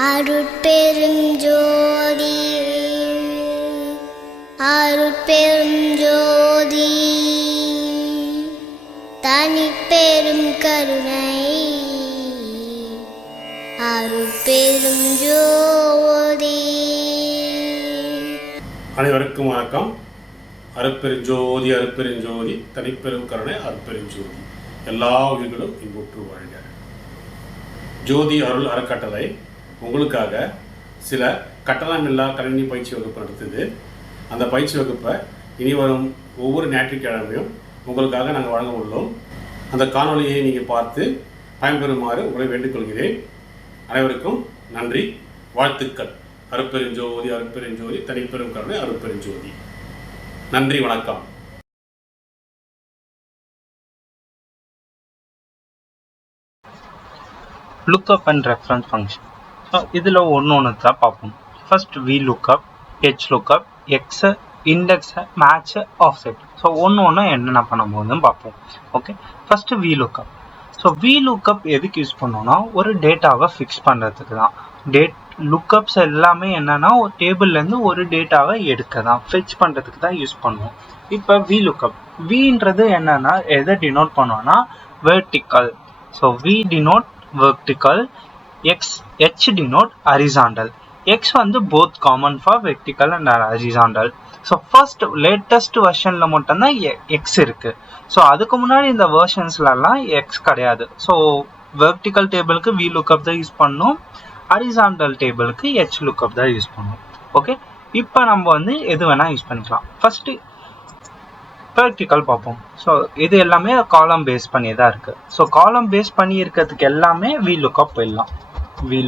அருட்பெருஞ்சோதி அருட்பெருஞ்சோதி தனிப்பெரும் கருணை அருட்பெரும் ஜோதி. அனைவருக்கும் வணக்கம். அருப்பெருஞ்சோதி அருப்பெருஞ்சோதி தனிப்பெரும் கருணை அருப்பெருஞ்சோதி எல்லா உயிர்களும் இன்புற்று வாழ்க. ஜோதி அருள் அறக்கட்டளை உங்களுக்காக சில கட்டணமில்லா கணினி பயிற்சி வகுப்பு நடத்துது. அந்த பயிற்சி வகுப்பை இனி வரும் ஒவ்வொரு ஞாயிற்றுக்கிழமையும் உங்களுக்காக நாங்கள் வழங்க உள்ளோம். அந்த காணொளியை நீங்கள் பார்த்து பயன்பெறுமாறு உங்களை வேண்டிக்கொள்கிறேன் அனைவருக்கும் நன்றி. வாழ்த்துக்கள். அருப்பெருஞ்சோதி அருப்பெருஞ்சோதி தனிப்பெரும் கருணை அருப்பெருஞ்சோதி நன்றி வணக்கம். லுக்அப் அண்ட் ரெஃபரன்ஸ் ஃபங்க்ஷன் இதில் ஒன்று ஒன்று தான் பார்ப்போம் first V lookup H lookup X match match offset so ஒன்று ஒன்று என்னென்ன பண்ண போகுதுன்னு பார்ப்போம் okay first V lookup so V lookup எதுக்கு யூஸ் பண்ணோம்னா ஒரு டேட்டாவை ஃபிக்ஸ் பண்ணுறதுக்கு தான். டேட் லுக்கப்ஸ் எல்லாமே என்னன்னா ஒரு டேபிள்லேருந்து ஒரு டேட்டாவை எடுக்க தான். ஃபிக்ஸ் பண்ணுறதுக்கு தான் யூஸ் பண்ணுவோம். இப்போ வி லுக்கப் வின்றது என்னன்னா எதை டினோட் பண்ணுவோம்னா vertical so V denote vertical x h denote horizontal. X வந்து both common for vertical and horizontal. So first latest வெர்ஷனில் மட்டும்தான் எக்ஸ் இருக்கு. ஸோ அதுக்கு முன்னாடி இந்த வெர்ஷன்ஸ்லலாம் எக்ஸ் கிடையாது. ஸோ வெர்டிக்கல் டேபிளுக்கு வி லுக்கப் தான் யூஸ் பண்ணும். ஹரிசாண்டல் டேபிளுக்கு ஹெச் லுக்கப் தான் யூஸ் பண்ணும். ஓகே இப்போ நம்ம வந்து எது வேணால் யூஸ் பண்ணிக்கலாம். ஃபஸ்ட்டு ப்ராக்டிக்கல் பார்ப்போம். ஸோ இது எல்லாமே காலம் பேஸ் பண்ணி தான் இருக்குது ஸோ காலம் பேஸ் பண்ணி இருக்கிறதுக்கு எல்லாமே வி லுக்அப் போயிடலாம். V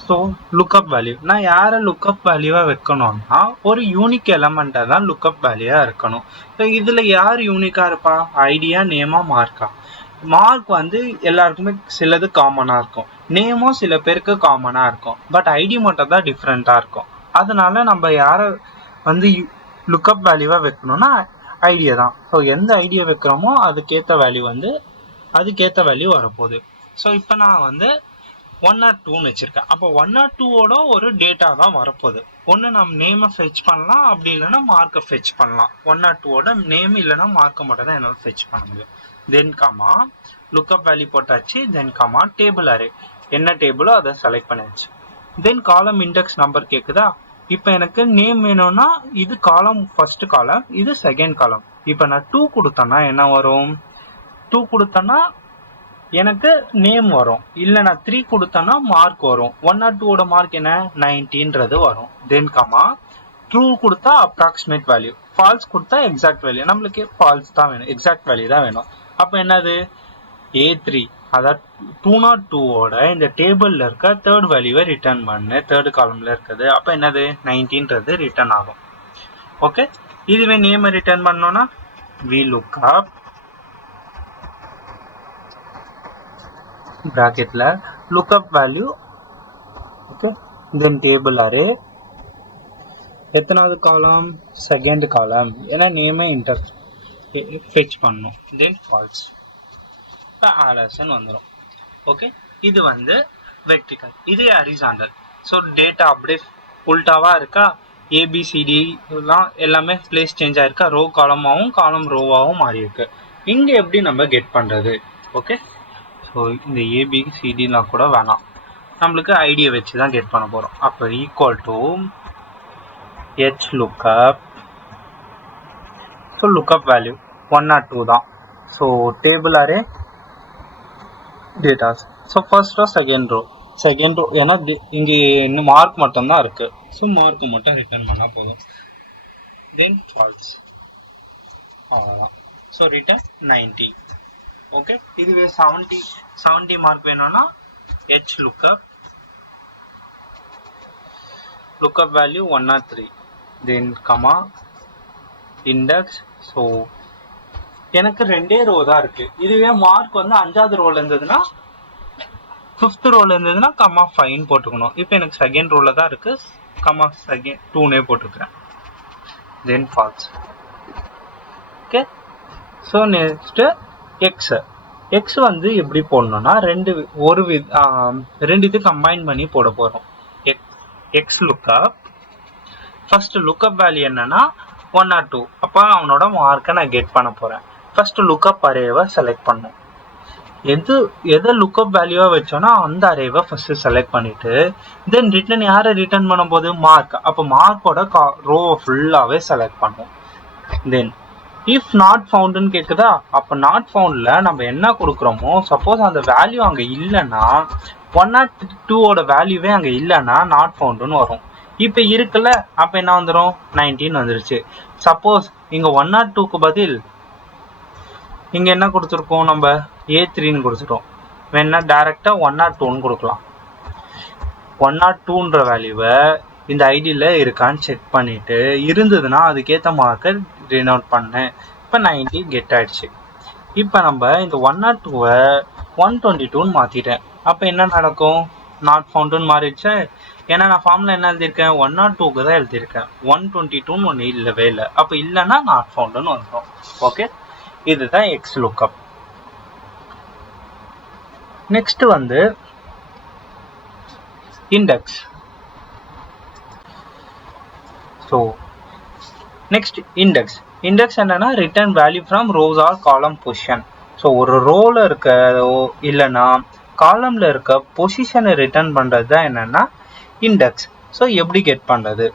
So lookup value. Value நான் யாரை லுக்அப் வேல்யூவா வைக்கணும்னா ஒரு யூனிக் எலமெண்ட்டை தான் லுக்அப் வேல்யூவாக இருக்கணும். ஸோ இதுல யார் யூனிக்கா இருப்பா? ஐடியா நேமா மார்க்கா மார்க் வந்து எல்லாருக்குமே சிலது காமனாக இருக்கும். நேமும் சில பேருக்கு காமனாக இருக்கும். பட் ஐடி மட்டும் தான் டிஃப்ரெண்ட்டாக இருக்கும். அதனால நம்ம யாரை வந்து லுக்கப் வேல்யூவாக வைக்கணும்னா ஐடியா தான். ஸோ எந்த ஐடியா வைக்கிறோமோ அதுக்கேற்ற வேல்யூ வந்து அதுக்கேற்ற வேல்யூ வரப்போகுது. ஸோ இப்போ நான் வந்து ஒன் ஆர் டூன்னு வச்சுருக்கேன். அப்போ ஒன் ஆர் டூவோட ஒரு டேட்டா தான் வரப்போகுது. ஒன்று நம்ம நேமை ஃபெச் பண்ணலாம் அப்படி இல்லைன்னா மார்க்கை ஃபெச் பண்ணலாம். ஒன் ஆர் டூவோட நேம் இல்லைன்னா மார்க்கை மட்டும் தான் என்னால் ஃபெச் பண்ண முடியும். தென் காமா லுக்கப் வேல்யூ போட்டாச்சு தென் காமா டேபிள் அரே என்ன டேபிளோ அதை செலக்ட் பண்ணியாச்சு. தென் காலம் இண்டெக்ஸ் நம்பர் கேட்குதா இப்போ எனக்கு நேம் வேணும்னா இது காலம் ஃபர்ஸ்ட் காலம் இது செகண்ட் காலம் இப்போ நான் டூ கொடுத்தேன்னா என்ன வரும்? டூ கொடுத்தேன்னா எனக்கு நேம் வரும். இல்லை நான் த்ரீ கொடுத்தேன்னா மார்க் வரும். ஒன் ஆர் டூவோட மார்க் என்ன? நைன்டீன்றது வரும். தென் கமா ட்ரூ கொடுத்தா அப்ராக்சிமேட் வேல்யூ ஃபால்ஸ் கொடுத்தா எக்ஸாக்ட் வேல்யூ நம்மளுக்கு ஃபால்ஸ் தான் வேணும். எக்ஸாக்ட் வேல்யூ தான் வேணும். அப்போ என்னது? ஏ த்ரீ அதாவது டூ நாட் டூவோட இந்த டேபிளில் இருக்க தேர்ட் வேல்யூவை ரிட்டர்ன் பண்ணு. தேர்டு காலமில் இருக்குது. அப்போ என்னது? நைன்டீன்றது ரிட்டர்ன் ஆகும். ஓகே இதுவே நேமை ரிட்டர்ன் பண்ணோன்னா வி லுக் அப் ப்ராக்கெட்டில் lookup value okay then table array. எத்தனாவது காலம் செகண்ட் காலம் ஏன்னா நேமே இன்டர் ஃபெச் பண்ணும். தென் ஃபால்ஸ் இப்போ ஆலர்ஸ்ன்னு வந்துடும் ஓகே இது வந்து வெர்டிக்கல் இது ஹரிசாண்டல் ஸோ டேட்டா அப்படியே உல்டாவாக இருக்கா? ஏபிசிடிலாம் எல்லாமே பிளேஸ் சேஞ்ச் ஆயிருக்கா? ரோ காலமாகவும் காலம் ரோவாகவும் மாறி இருக்கு இங்கே எப்படி நம்ம கெட் பண்ணுறது ஓகே ஸோ இந்த ஏபிசிடிலாம் கூட வேணாம். நம்மளுக்கு ஐடியை வச்சு தான் கெட் பண்ண போகிறோம் அப்போ equal to H lookup so lookup value one R two தான். So table array datas so first row second row second row ஏன்னா இங்கே இன்னும் மார்க் மட்டும்தான் இருக்கு. ஸோ மார்க் மட்டும் ரிட்டர்ன் பண்ணால் போதும். தென் ஃபால்ஸ் அவ்வளோதான் ஸோ ரிட்டர்ன் நைன்டி ஓகே இதுவே செவன்ட்டி செவன்ட்டி மார்க் வேணும்னா H lookup lookup value one R three then comma index so எனக்கு ரெண்டே ரோ தான் இருக்கு. இதுவே மார்க் வந்து அஞ்சாவது ரோல இருந்ததுன்னா ஃபிஃப்த் ரோல இருந்ததுன்னா கமா ஃபைன் போட்டுக்கணும். இப்போ எனக்கு செகண்ட் ரோல தான் இருக்கு. கமா செகண்ட் டூனே போட்டுக்கிறேன். Then false okay so next X X வந்து எப்படி போடணும்னா ரெண்டு வி- ஒரு வி ரெண்டு இது கம்பைன் பண்ணி போட போகிறோம் X X lookup first lookup value என்னன்னா ஒன் ஆர் டூ அப்போ அவனோட மார்க்கை நான் கெட் பண்ண போகிறேன் ஃபர்ஸ்ட் லுக்கப் அரேவை செலக்ட் பண்ணும். எது எதை லுக்கப் வேல்யூவாக வச்சோன்னா அந்த அரேவை ஃபர்ஸ்ட் செலக்ட் பண்ணிட்டு தென் ரிட்டர்ன் யாரை ரிட்டர்ன் பண்ணும்போது மார்க் அப்போ மார்க்கோட கா ரோவை ஃபுல்லாகவே செலக்ட் பண்ணும். தென் இஃப் நாட் ஃபவுண்டுன்னு கேட்குதா அப்போ நாட் ஃபவுண்டில் நம்ம என்ன கொடுக்குறோமோ சப்போஸ் அந்த வேல்யூ அங்கே இல்லைன்னா ஒன் நாட் டூவோட வேல்யூவே அங்கே இல்லைன்னா நாட் ஃபவுண்டுன்னு வரும். இப்போ இருக்குல்ல அப்போ என்ன வந்துடும் நைன்டீன் வந்துருச்சு. சப்போஸ் இங்கே ஒன் நாட் டூக்கு பதில் இங்கே என்ன கொடுத்துருக்கோம் நம்ம? ஏ த்ரீன்னு கொடுத்துட்டோம். வேணா டேரெக்டாக ஒன் நாட் டூன்னு கொடுக்கலாம். ஒன் நாட் டூன்ற வேல்யூவை இந்த ஐடியில் இருக்கான்னு செக் பண்ணிவிட்டு இருந்ததுன்னா அதுக்கேற்ற மார்க்கர் ரினோட் பண்ணேன். இப்போ நைன்டி கெட் ஆயிடுச்சு. இப்போ நம்ம இந்த ஒன் நாட் டூவை ஒன் டுவெண்ட்டி டூன்னு மாற்றிட்டேன் அப்போ என்ன நடக்கும்? நாட் ஃபவுண்டுன்னு மாறிடுச்சு. ஏன்னா நான் ஃபார்மில் என்ன எழுதியிருக்கேன்? ஒன் நாட் டூக்கு தான் எழுதியிருக்கேன். ஒன் டுவெண்ட்டி டூன்னு ஒன்று இல்லவே இல்லை. அப்போ இல்லைன்னா நாட் ஃபவுண்டுன்னு வந்துடும் ஓகே இதுதான் எக்ஸ் லுக்கப் நெக்ஸ்ட் வந்து index so next index index என்னன்னா return value from rows R column position so ஒரு ரோல இருக்க இல்லைன்னா காலம்ல இருக்க பொசிஷனை ரிட்டர்ன் பண்றது தான் என்னன்னா இண்டெக்ஸ் ஸோ எப்படி கெட் பண்றது?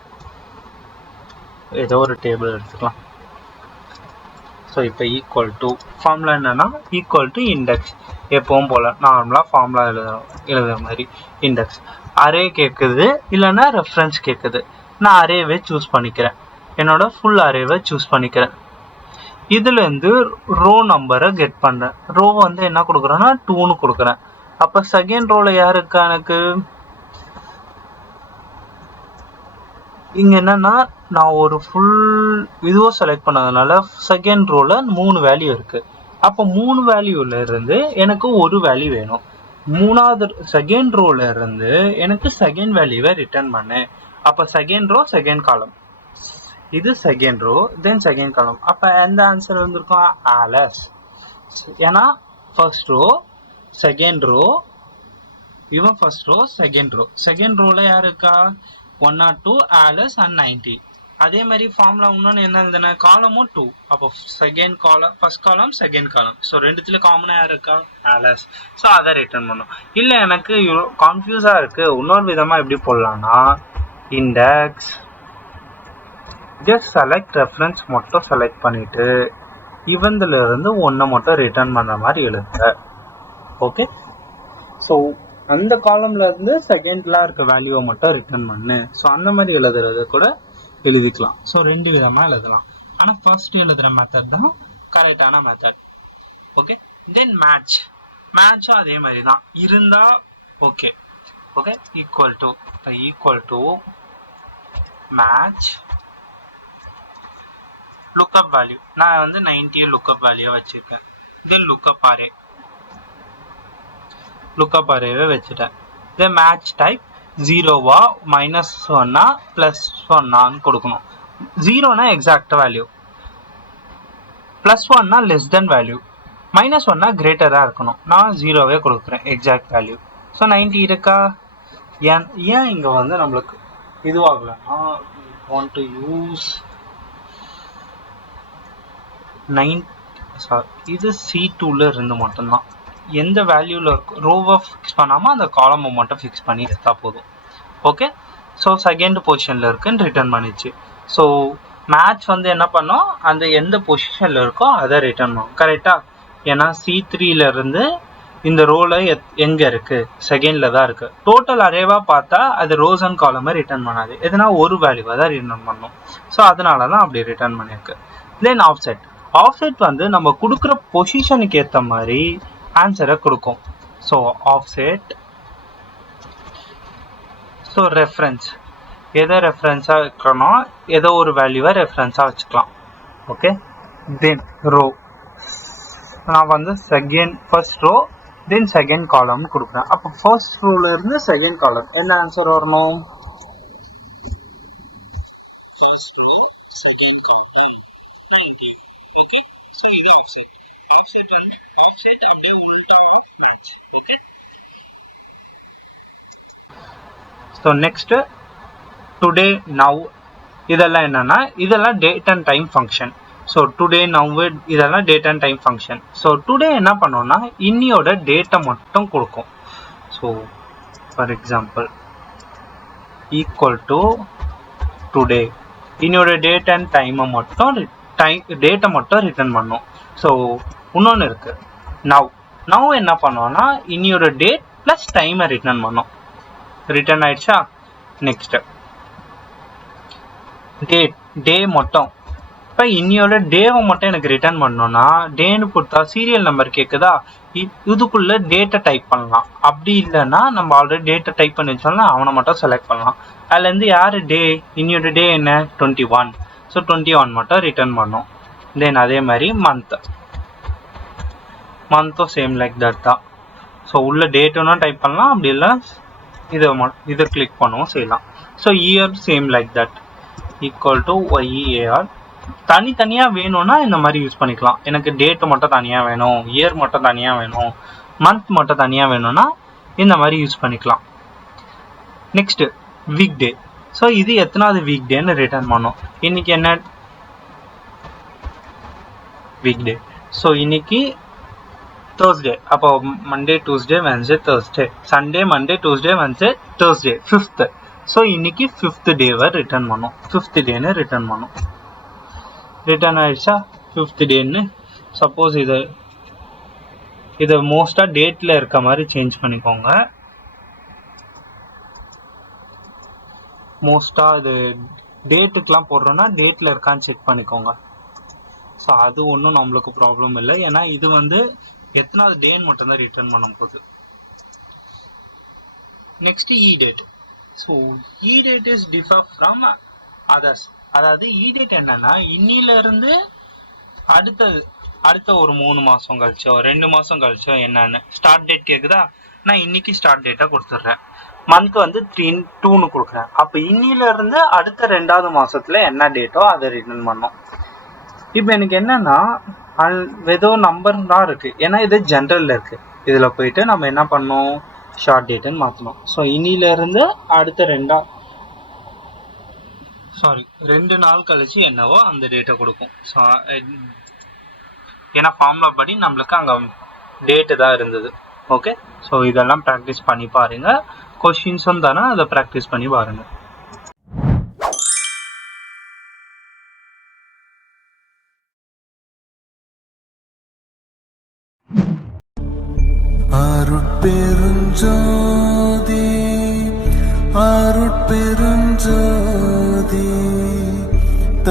ஏதோ ஒரு டேபிள் எடுத்துக்கலாம். ஸோ இப்போ ஈக்குவல் டு ஃபார்முலா என்னன்னா ஈக்குவல் டு இண்டெக்ஸ் எப்பவும் போல நார்மலாக ஃபார்முலா எழுதுறோம் எழுதுற மாதிரி இண்டெக்ஸ் அரே கேட்குது இல்லைன்னா ரெஃபரன்ஸ் கேட்குது நான் அரேவே சூஸ் பண்ணிக்கிறேன். என்னோட ஃபுல் அரேவை சூஸ் பண்ணிக்கிறேன். இதுலேருந்து ரோ நம்பரை கெட் பண்ணுறேன் ரோ வந்து என்ன கொடுக்குறேன்னா டூன்னு கொடுக்குறேன். அப்போ செகண்ட் ரோவில் யார் இருக்கா எனக்கு? இங்கே என்னன்னா நான் ஒரு ஃபுல் இதுவும் செலக்ட் பண்ணதுனால செகண்ட் ரோவில் மூணு வேல்யூ இருக்குது அப்போ மூணு வேல்யூவில் இருந்து எனக்கு ஒரு வேல்யூ வேணும். மூணாவது செகண்ட் ரோவில் இருந்து எனக்கு செகண்ட் வேல்யூவை ரிட்டர்ன் பண்ணு. அப்போ செகண்ட் ரோ செகண்ட் காலம் இது செகண்ட் ரோ தென் செகண்ட் காலம் அப்போ எந்த ஆன்சர் வந்திருக்கும்? ஆலஸ் ஏன்னா ஃபர்ஸ்ட் ரோ செகண்ட் ரோ இவன் first row second row second ரோல யார் இருக்கா? One nought two Alice and ninety அதே மாதிரி ஃபார்முலா இன்னொன்று என்ன இருந்தன காலமும் டூ அப்போ second column first column second column so ரெண்டுத்துல காமனாக யார் இருக்கா? ஆலஸ் ஸோ அதை ரிட்டர்ன் பண்ணும். இல்லை எனக்கு கன்ஃபியூஸாக இருக்கு. இன்னொரு விதமாக எப்படி போடலாம்னா இண்டெக்ஸ் ஜஸ்ட் செலக்ட் ரெஃபரன்ஸ் மட்டும் செலக்ட் பண்ணிட்டு இவந்துல இருந்து ஒன்றை மட்டும் ரிட்டர்ன் பண்ணுற மாதிரி எழுதுங்க. ஓகே ஸோ அந்த காலம்ல இருந்து செகண்ட்லாம் இருக்க வேல்யூவை மட்டும் ரிட்டர்ன் பண்ணு. ஸோ அந்த மாதிரி எழுதுறது கூட எழுதிக்கலாம். ஸோ ரெண்டு விதமாக எழுதலாம். ஆனால் ஃபர்ஸ்ட் எழுதுகிற மெத்தட் தான் கரெக்டான மெத்தட் ஓகே தென் மேட்ச் மேட்சும் அதே மாதிரி தான். இருந்தால் okay okay equal to equal to match lookup value நான் வந்து நைன்டியை லுக்அப் வேல்யூ வச்சிருக்கேன். தென் லுக்கப் அரே லுக்கப் அரேவை வச்சுட்டேன். தென் மேட்ச் டைப் ஜீரோவா மைனஸ் ஒன்னா ப்ளஸ் ஒன்னான்னு கொடுக்கணும். ஜீரோனா எக்ஸாக்ட் வேல்யூ ப்ளஸ் ஒன்னா லெஸ் தென் வேல்யூ மைனஸ் ஒன்னா கிரேட்டராக இருக்கணும். நான் ஜீரோவே கொடுக்குறேன் எக்ஸாக்ட் வேல்யூ ஸோ நைன்டி இருக்கா? ஏன் ஏன் இங்கே வந்து நம்மளுக்கு இதுவாகலன்னா want to use nine sorry இது சி டூவில் இருந்து மட்டும்தான். எந்த வேல்யூவில் இருக்கும் ரோவை ஃபிக்ஸ் பண்ணாமல் அந்த காலமை மட்டும் ஃபிக்ஸ் பண்ணி எடுத்தால் போதும். ஓகே ஸோ செகண்ட் பொசிஷனில் இருக்குன்னு ரிட்டர்ன் பண்ணிச்சு. ஸோ மேட்ச் வந்து என்ன பண்ணோம்? அந்த எந்த பொசிஷனில் இருக்கோ அதை ரிட்டர்ன் பண்ணும். கரெக்டாக ஏன்னா சி த்ரீலேருந்து இந்த ரோல எங்கே இருக்குது செகண்டில் தான் இருக்குது டோட்டல் அரேவாக பார்த்தா அது ரோஸ் அண்ட் காலமை ரிட்டர்ன் பண்ணாது. எதுனா ஒரு வேல்யூவாக தான் ரிட்டர்ன் பண்ணும். ஸோ அதனால தான் அப்படி ரிட்டர்ன் பண்ணியிருக்கு. தென் ஆஃப்செட் ஆஃப்செட் வந்து நம்ம கொடுக்குற பொசிஷனுக்கு ஏற்ற மாதிரி ஆன்சரை கொடுக்கும். ஸோ ஆஃப்செட் ஸோ ரெஃபரன்ஸ் எதை ரெஃபரன்ஸாக வைக்கணும் ஏதோ ஒரு வேல்யூவை ரெஃபரன்ஸாக வச்சுக்கலாம். ஓகே தென் ரோ நான் வந்து second first row then second column கொடுக்குறேன். அப்போ ஃபர்ஸ்ட் ரோல இருந்து செகண்ட் காலம் என்ன ஆன்சர் வரணும்? First row second column okay so இது ஆஃப்செட் ஆஃப்செட் வந்து ஆஃப்செட் அப்படியே உல்டா of match okay so next today now இதெல்லாம் என்னன்னா இதெல்லாம் date and time function so today now இதெல்லாம் date and time function so today என்ன பண்ணோம்னா இன்னியோட டேட்டை மட்டும் கொடுக்கும். So for example equal to today இன்னோட date and டைமை மட்டும் டைம் டேட்டை மட்டும் ரிட்டர்ன் பண்ணும். ஸோ இன்னொன்று இருக்கு. நவ் நவ் என்ன பண்ணோம்னா இன்னியோட டேட் ப்ளஸ் டைமை ரிட்டர்ன் பண்ணும். ரிட்டர்ன் ஆயிடுச்சா? நெக்ஸ்ட் டேட் டே மட்டும். இப்போ இன்னியோட டேவை மட்டும் எனக்கு ரிட்டர்ன் பண்ணோம்னா டேன்னு கொடுத்தா சீரியல் நம்பர் கேட்குதா இதுக்குள்ள டேட்டை டைப் பண்ணலாம். அப்படி இல்லைன்னா நம்ம ஆல்ரெடி டேட்டை டைப் பண்ணி வச்சோம்னா அவனை மட்டும் செலக்ட் பண்ணலாம். அதுலேருந்து யார் டே இன்னியோட டே என்ன? Twenty one so twenty one மட்டும் ரிட்டர்ன் பண்ணும். தென் அதே மாதிரி மந்த் மந்த்தும் சேம் லைக் தட் தான். ஸோ உள்ள டேட்டுன்னா டைப் பண்ணலாம். அப்படி இல்லை இதை இதை கிளிக் பண்ணவும் செய்யலாம். So year same like that equal to Y E A R தனித்தனியாக வேணும்னா இந்த மாதிரி யூஸ் பண்ணிக்கலாம். எனக்கு டேட்டு மட்டும் தனியாக வேணும் இயர் மட்டும் தனியாக வேணும் மந்த் மட்டும் தனியாக வேணும்னா இந்த மாதிரி யூஸ் பண்ணிக்கலாம். நெக்ஸ்ட்டு வீக் டே ஸோ இது எத்தனாவது வீக் டேன்னு ரிட்டர்ன் பண்ணும். இன்னைக்கு என்ன? வீக் டே ஸோ இன்னைக்கு தேர்ஸ்டே அப்போ Monday Tuesday Wednesday Thursday Sunday Monday Tuesday Wednesday Thursday fifth so இன்னைக்கு ஃபிஃப்த் டேவை ரிட்டர்ன் பண்ணும். ஃபிஃப்த் டேன்னு ரிட்டர்ன் பண்ணும். ரிட்டர்ன் ஆயிடுச்சா? ஃபிஃப்த் டேன்னு சப்போஸ் இது இதை மோஸ்ட்டாக டேட்டில் இருக்க மாதிரி சேஞ்ச் பண்ணிக்கோங்க. மோஸ்ட்டாக இது டேட்டுக்கெலாம் போடுறோன்னா டேட்டில் இருக்கான்னு செக் பண்ணிக்கோங்க. ஸோ அது ஒன்றும் நம்மளுக்கு ப்ராப்ளம் இல்லை. ஏன்னா இது வந்து எத்தனாவது டேன்னு மட்டும்தான் ரிட்டர்ன் பண்ண போகுது. Next E date so E date is differ from others அதாவது இ டேட் என்னன்னா இன்னிலிருந்து அடுத்தது அடுத்த ஒரு மூணு மாதம் கழிச்சோ ரெண்டு மாதம் கழிச்சோ என்னன்னு. ஸ்டார்ட் டேட் கேட்குதா நான் இன்னைக்கு ஸ்டார்ட் டேட்டாக கொடுத்துட்றேன். மந்த் வந்து த்ரீ டூன்னு கொடுக்குறேன். அப்போ இன்னில இருந்து அடுத்த ரெண்டாவது மாசத்துல என்ன டேட்டோ அதை ரிட்டர்ன் பண்ணும். இப்போ எனக்கு என்னன்னா அல்- ஏதோ நம்பர் தான் இருக்கு. ஏன்னா இது ஜென்ரல்ல இருக்கு. இதுல போயிட்டு நம்ம என்ன பண்ணோம் ஷார்ட் டேட்டுன்னு மாத்தணும். ஸோ இன்னில இருந்து அடுத்த ரெண்டா சாரி ரெண்டு நாள் கழிச்சு என்னவோ அந்த டேட்டை கொடுக்கும். ஸோ ஏன்னா ஃபார்முலா படி நம்மளுக்கு அங்கே டேட்டு தான் இருந்தது. ஓகே ஸோ இதெல்லாம் ப்ராக்டிஸ் பண்ணி பாருங்க. கொஷின்ஸும் தானே? அதை ப்ராக்டிஸ் பண்ணி பாருங்க. அருட்பெருஞ்சோதி அருட்பெருஞ்சோதி த